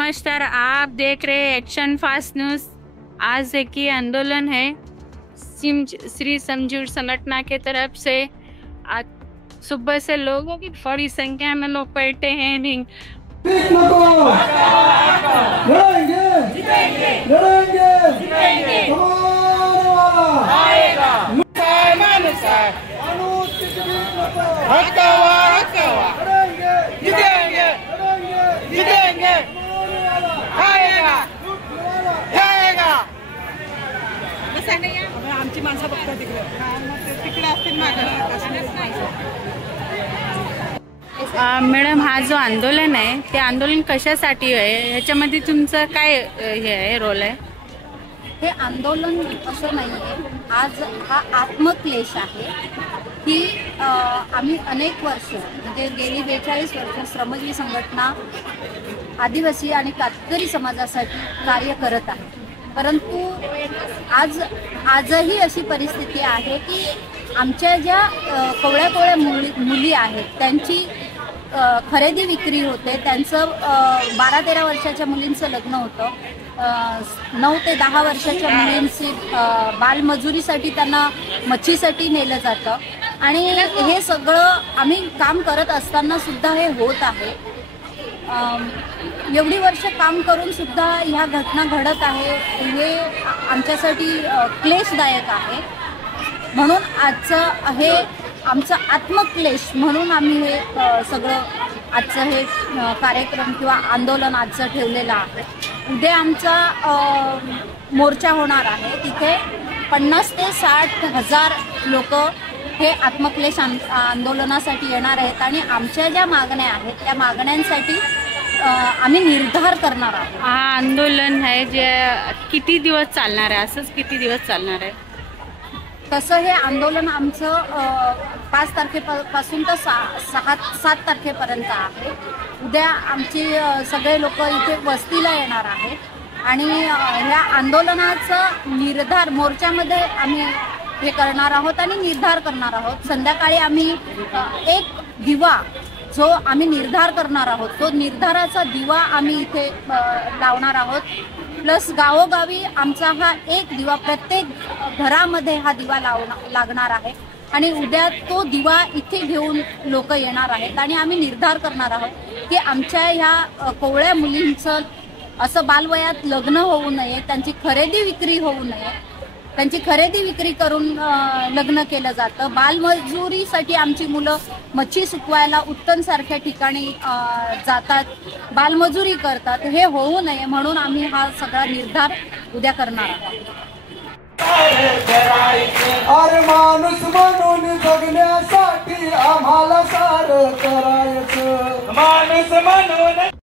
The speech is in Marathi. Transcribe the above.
नमस्कार, आप देख रहे हैं एक्शन फास्ट न्यूज। आज एक ही आंदोलन है श्री समझूर संगठन के तरफ से। आज सुबह से लोगों की बड़ी संख्या में लोग बैठे हैं। आमची माणसं बघतात तिकडे असतील मॅडम, हा जो आंदोलन आहे ते आंदोलन कशासाठी आहे, ह्याच्यामध्ये तुमचं काय हे आहे, रोल आहे? हे आंदोलन असं नाही आहे, आज हा आत्मक्लेश आहे की आम्ही अनेक वर्ष म्हणजे गेली 42 वर्ष श्रमजीवी संघटना आदिवासी आणि कातकरी समाजासाठी कार्य करत आहे। परंतु आजही अशी परिस्थिती आहे की आमच्या ज्या कोवळ्या मुली आहेत त्यांची खरेदी विक्री होते। त्यांचं 12-13 वर्षाच्या मुलींचं लग्न होतं, 9 ते 10 वर्षाच्या मुलींची बालमजुरीसाठी त्यांना मच्छीसाठी नेलं जातं आणि हे सगळं आम्ही काम करत असताना सुद्धा हे होत आहे। एवढी वर्ष काम करून सुद्धा ह्या घटना घडत आहे, हे आमच्यासाठी क्लेशदायक आहे। म्हणून आजचं हे आमचं आत्मक्लेश म्हणून आम्ही हे सगळं आजचं हे कार्यक्रम किंवा आंदोलन आजचं ठेवलेलं आहे। उद्या आमचा मोर्चा होणार आहे, तिथे 50 ते 60 हजार लोक हे आत्मक्लेश आंदोलनासाठी येणार आहेत आणि आमच्या ज्या मागण्या आहेत त्या मागण्यांसाठी आम्ही निर्धार करणार आहोत। हा आंदोलन आहे जे किती दिवस चालणार आहे, असंच किती दिवस चालणार आहे? तसं हे आंदोलन आमचं 5 तारखेपासून तर 7 तारखेपर्यंत आहे। उद्या आमची सगळे लोक इथे वस्तीला येणार आहेत आणि ह्या आंदोलनाचं निर्धार मोर्चामध्ये आम्ही हे करणार आहोत आणि निर्धार करणार आहोत। संध्याकाळी आम्ही एक दिवा जो आम्ही निर्धार करणार आहोत, तो निर्धाराचा दिवा आम्ही इथे लावणार आहोत। प्लस गावोगावी आमचा हा एक दिवा प्रत्येक घरामध्ये हा दिवा लागणार आहे आणि उद्या तो दिवा इथे घेऊन लोक येणार आहेत आणि आम्ही निर्धार करणार आहोत की आमच्या ह्या कोवळ्या मुलींचं असं बालवयात लग्न होऊ नये, त्यांची खरेदी विक्री होऊ नये। त्यांची खरेदी विक्री करून लग्न केलं जातं। बालमजुरीसाठी आमची मुलं मच्छी सुकवायला उत्तन सारख्या ठिकाणी जातात, बालमजुरी करतात, हे होऊ नये म्हणून आम्ही हा सगळा निर्धार उद्या करणार आहोत। अरे माणूस म्हणून जगण्यासाठी आम्हाला सारं करायचं, माणूस म्हणून